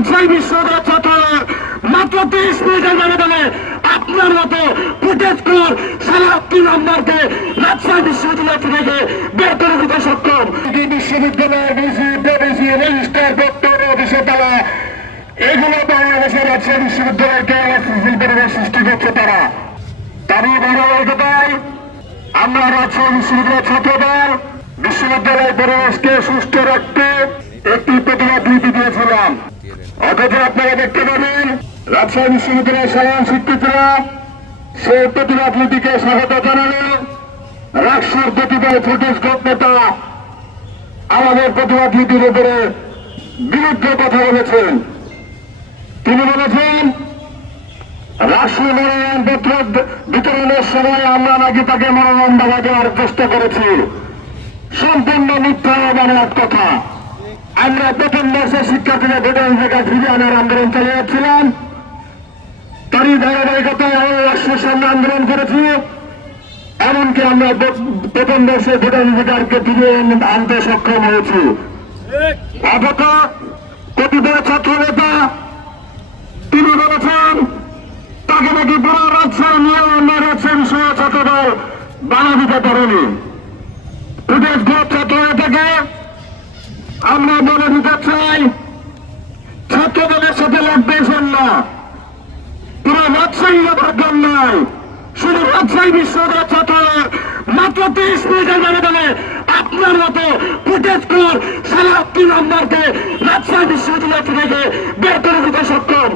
রাজশাহী বিশ্ববিদ্যালয়ের ছাত্ররা মাত্র তিরিশ মিনিটের ব্যবধানে আপনার মতো ফুটেজ কর সারা তিন রাজশাহী বিশ্ববিদ্যালয় থেকে বের করে দিতে সক্ষম। বিশ্ববিদ্যালয়ের বিসি বিসি রেজিস্ট্রার বিশ্ববিদ্যালয়ের ছাত্রদল বিশ্ববিদ্যালয়ের পরিবেশকে সুস্থ রাখতে একটি প্রতিবাদ অথচ আপনারা দেখতে পাবেন, রাজশাহী বিশ্ববিদ্যালয়ের সাধারণ শিক্ষিতরা সেই প্রতিবাদ নীতিকে স্বাগত জানালেন রাষ্ট্রের প্রতিবাদ ফুটেজ নেতা আমাদের প্রতিবাদ নীতির উপরে বিরুদ্ধে কথা বলেছেন। তিনি বলেছেন রাষ্ট্রীয় মনোনয়ন পত্র বিতরণের সময় আমরা নাকি তাকে মনোনয়ন দেওয়া দেওয়ার চেষ্টা করেছি। সম্পূর্ণ মিথ্যা বানার কথা। আমরা প্রথম বর্ষের শিক্ষার্থীদের ভোটার থেকে ফিরিয়ে আনার আন্দোলন চালিয়ে যাচ্ছিলাম। তারই ধারাবাহিকতায় আমরা রাষ্ট্রের সামনে আন্দোলন করেছি। এমনকি আমরা প্রথম বর্ষে ভোটার অধিকারকে ফিরিয়ে আনতে সক্ষম হয়েছি। অথচ কতিপয় ছাত্র নেতা তিনি বলেছেন তাকে নাকি পুরো রাজশাহী নিয়ে রাজশাহী বিষয়ে ছাত্রদল দিতে পারেনি। ফুটেজ গ্রুপ আমরা বলে দিতে চাই, ছাত্রদলের সাথে লাগতেছেন না। পুরো রাজশাহী ভাগ্যম নয়, শুধু রাজশাহী বিশ্ববিদ্যালয়ের ছাত্ররা মাত্র তিরিশ মিনিটের ব্যবধানে আপনার মতো কর সারা তিন নম্বরকে রাজশাহী বিশ্ববিদ্যালয় থেকে বের করে দিতে সক্ষম।